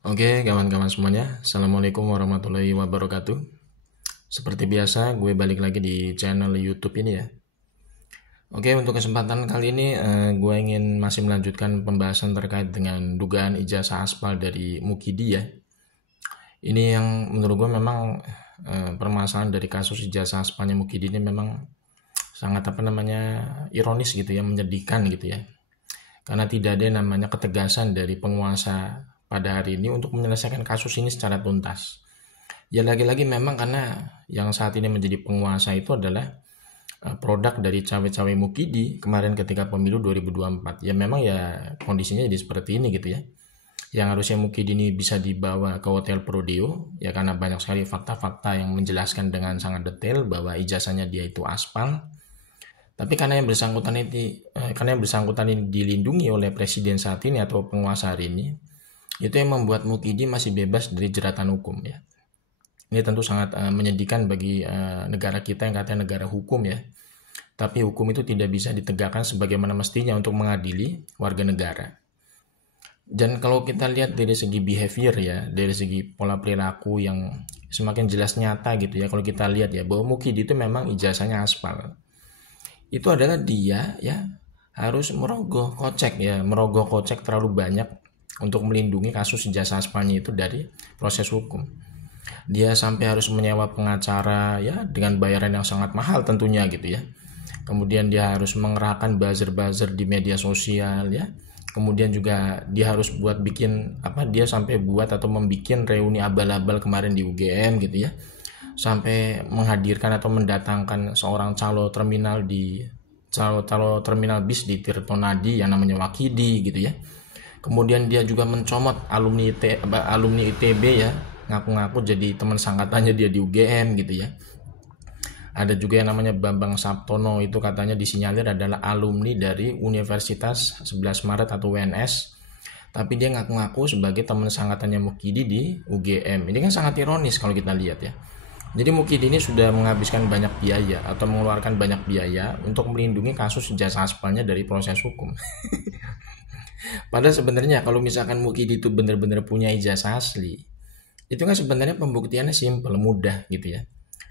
Oke, kawan-kawan semuanya, Assalamualaikum warahmatullahi wabarakatuh. Seperti biasa, gue balik lagi di channel YouTube ini ya. Oke, untuk kesempatan kali ini gue ingin masih melanjutkan pembahasan terkait dengan dugaan ijazah aspal dari Mukidi ya. Ini yang menurut gue memang permasalahan dari kasus ijazah aspalnya Mukidi ini memang sangat ironis gitu ya, menyedihkan gitu ya. Karena tidak ada yang namanya ketegasan dari penguasa pada hari ini untuk menyelesaikan kasus ini secara tuntas. Ya lagi-lagi memang karena yang saat ini menjadi penguasa itu adalah produk dari cawe-cawe Mukidi kemarin ketika pemilu 2024. Ya memang ya kondisinya jadi seperti ini gitu ya. Yang harusnya Mukidi ini bisa dibawa ke Hotel Prodeo ya karena banyak sekali fakta-fakta yang menjelaskan dengan sangat detail bahwa ijazahnya dia itu aspal. Tapi karena yang bersangkutan ini dilindungi oleh presiden saat ini atau penguasa hari ini, itu yang membuat Mukidi masih bebas dari jeratan hukum ya. Ini tentu sangat menyedihkan bagi negara kita yang katanya negara hukum ya. Tapi hukum itu tidak bisa ditegakkan sebagaimana mestinya untuk mengadili warga negara. Dan kalau kita lihat dari segi behavior ya, dari segi pola perilaku yang semakin jelas nyata gitu ya. Kalau kita lihat ya bahwa Mukidi itu memang ijazahnya aspal. Itu adalah dia ya harus merogoh kocek terlalu banyak untuk melindungi kasus ijazah aspalnya itu dari proses hukum. Dia sampai harus menyewa pengacara ya dengan bayaran yang sangat mahal tentunya gitu ya. Kemudian dia harus mengerahkan buzzer-buzzer di media sosial ya. Kemudian juga dia harus dia sampai buat atau membuat reuni abal-abal kemarin di UGM gitu ya. Sampai menghadirkan atau mendatangkan seorang calo terminal bis di Tirtonadi yang namanya Wakidi gitu ya. Kemudian dia juga mencomot alumni ITB ya, ngaku-ngaku jadi teman sangkatannya dia di UGM gitu ya. Ada juga yang namanya Bambang Saptono, itu katanya disinyalir adalah alumni dari Universitas 11 Maret atau UNS. Tapi dia ngaku-ngaku sebagai teman sangkatannya Mukidi di UGM. Ini kan sangat ironis kalau kita lihat ya. Jadi Mukidi ini sudah menghabiskan banyak biaya atau mengeluarkan banyak biaya untuk melindungi kasus ijazah aspalnya dari proses hukum. Padahal sebenarnya kalau misalkan Mukidi itu benar-benar punya ijazah asli, itu kan sebenarnya pembuktiannya simpel, mudah gitu ya.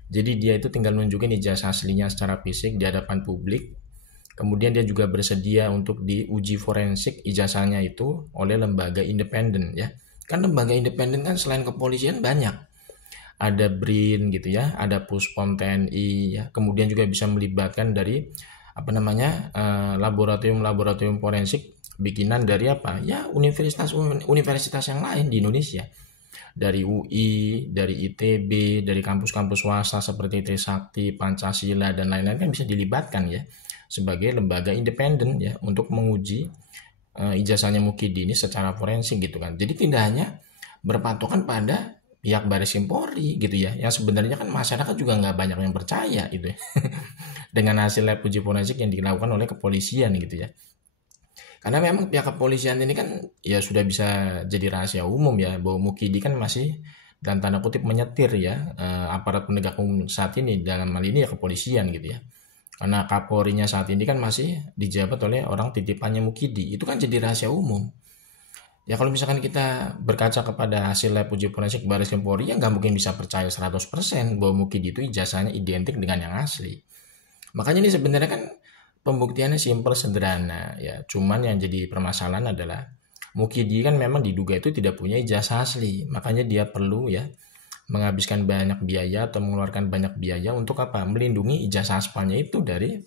Jadi dia itu tinggal nunjukin ijazah aslinya secara fisik di hadapan publik. Kemudian dia juga bersedia untuk diuji forensik ijazahnya itu oleh lembaga independen ya. Kan lembaga independen kan selain kepolisian banyak. Ada BRIN gitu ya, ada Puspom TNI ya. Kemudian juga bisa melibatkan dari laboratorium forensik bikinan dari universitas yang lain di Indonesia, dari UI, dari ITB, dari kampus-kampus swasta seperti Trisakti, Pancasila dan lain-lain kan bisa dilibatkan ya sebagai lembaga independen ya untuk menguji ijazahnya Mukidi ini secara forensik gitu kan. Jadi tidak hanya berpatokan pada pihak Baris Krim Polri gitu ya, yang sebenarnya kan masyarakat juga nggak banyak yang percaya gitu ya dengan hasil lab uji forensik yang dilakukan oleh kepolisian gitu ya. Karena memang pihak kepolisian ini kan ya sudah bisa jadi rahasia umum ya bahwa Mukidi kan masih dan tanda kutip menyetir ya aparat penegak hukum saat ini, dalam hal ini ya kepolisian gitu ya. Karena Kapolrinya saat ini kan masih dijabat oleh orang titipannya Mukidi. Itu kan jadi rahasia umum. Ya kalau misalkan kita berkaca kepada hasil lab uji forensik Baris Krim Polri ya nggak mungkin bisa percaya 100% bahwa Mukidi itu ijazahnya identik dengan yang asli. Makanya ini sebenarnya kan pembuktiannya simpel sederhana ya. Cuman yang jadi permasalahan adalah Mukidi kan memang diduga itu tidak punya ijazah asli. Makanya dia perlu ya menghabiskan banyak biaya atau mengeluarkan banyak biaya untuk apa? Melindungi ijazah aspalnya itu dari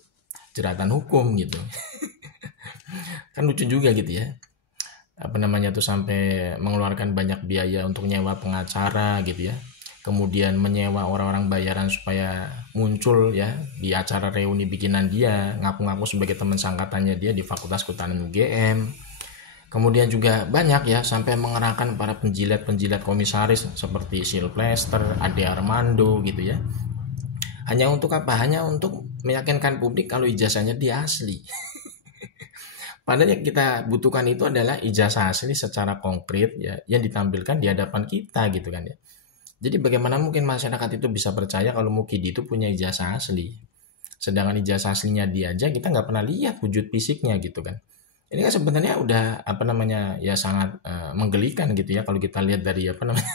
jeratan hukum gitu. Kan lucu juga gitu ya. Sampai mengeluarkan banyak biaya untuk nyewa pengacara gitu ya. Kemudian menyewa orang-orang bayaran supaya muncul ya di acara reuni bikinan dia, ngaku-ngaku sebagai teman sangkatannya dia di Fakultas Kehutanan UGM. Kemudian juga banyak ya sampai mengerahkan para penjilat-penjilat komisaris seperti Sylvester, Ade Armando gitu ya. Hanya untuk apa? Hanya untuk meyakinkan publik kalau ijazahnya dia asli. Padahal yang kita butuhkan itu adalah ijazah asli secara konkret ya yang ditampilkan di hadapan kita gitu kan ya. Jadi bagaimana mungkin masyarakat itu bisa percaya kalau Mukidi itu punya ijazah asli? Sedangkan ijazah aslinya dia aja kita nggak pernah lihat wujud fisiknya gitu kan. Ini kan sebenarnya udah apa namanya ya sangat menggelikan gitu ya kalau kita lihat dari apa namanya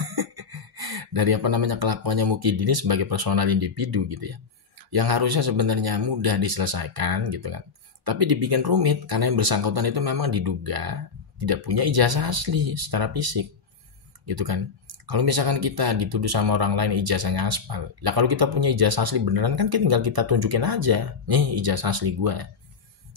dari apa namanya kelakuannya Mukidi ini sebagai personal individu gitu ya. Yang harusnya sebenarnya mudah diselesaikan gitu kan. Tapi dibikin rumit karena yang bersangkutan itu memang diduga tidak punya ijazah asli secara fisik gitu kan. Kalau misalkan kita dituduh sama orang lain ijazahnya aspal, lah kalau kita punya ijazah asli beneran kan tinggal kita tunjukin aja, nih ijazah asli gua,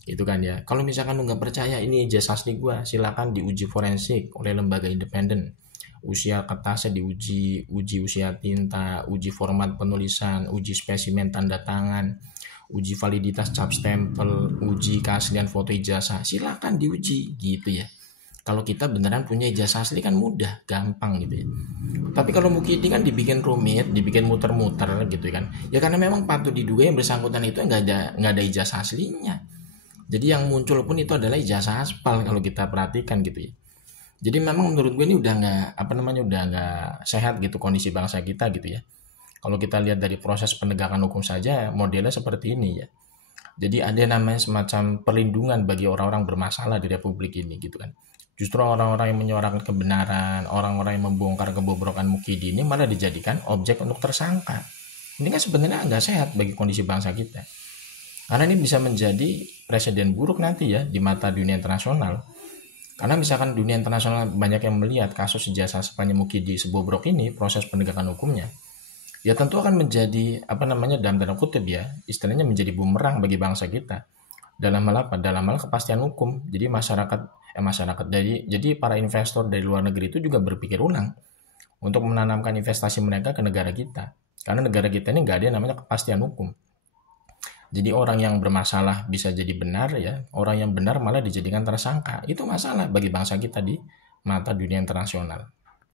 gitu kan ya. Kalau misalkan lu nggak percaya ini ijazah asli gua, silakan diuji forensik oleh lembaga independen. Usia kertasnya diuji, uji usia tinta, uji format penulisan, uji spesimen tanda tangan, uji validitas cap stempel, uji keaslian foto ijazah, silakan diuji gitu ya. Kalau kita beneran punya ijazah asli kan mudah, gampang gitu ya. Tapi kalau Mukidi kan dibikin rumit, dibikin muter-muter gitu kan. Ya karena memang patut diduga yang bersangkutan itu nggak ada ijazah aslinya. Jadi yang muncul pun itu adalah ijazah aspal kalau kita perhatikan gitu ya. Jadi memang menurut gue ini udah nggak apa namanya udah nggak sehat gitu kondisi bangsa kita gitu ya. Kalau kita lihat dari proses penegakan hukum saja modelnya seperti ini ya. Jadi ada namanya semacam perlindungan bagi orang-orang bermasalah di Republik ini gitu kan. Justru orang-orang yang menyuarakan kebenaran, orang-orang yang membongkar kebobrokan Mukidi ini malah dijadikan objek untuk tersangka. Ini kan sebenarnya nggak sehat bagi kondisi bangsa kita. Karena ini bisa menjadi presiden buruk nanti ya di mata dunia internasional. Karena misalkan dunia internasional banyak yang melihat kasus ijazah aspalnya Mukidi sebobrok ini, proses penegakan hukumnya, ya tentu akan menjadi apa namanya dalam tanda kutip ya, istilahnya menjadi bumerang bagi bangsa kita. Dalam hal apa? Dalam hal kepastian hukum. Jadi jadi para investor dari luar negeri itu juga berpikir ulang untuk menanamkan investasi mereka ke negara kita. Karena negara kita ini nggak ada yang namanya kepastian hukum. Jadi orang yang bermasalah bisa jadi benar ya, orang yang benar malah dijadikan tersangka. Itu masalah bagi bangsa kita di mata dunia internasional.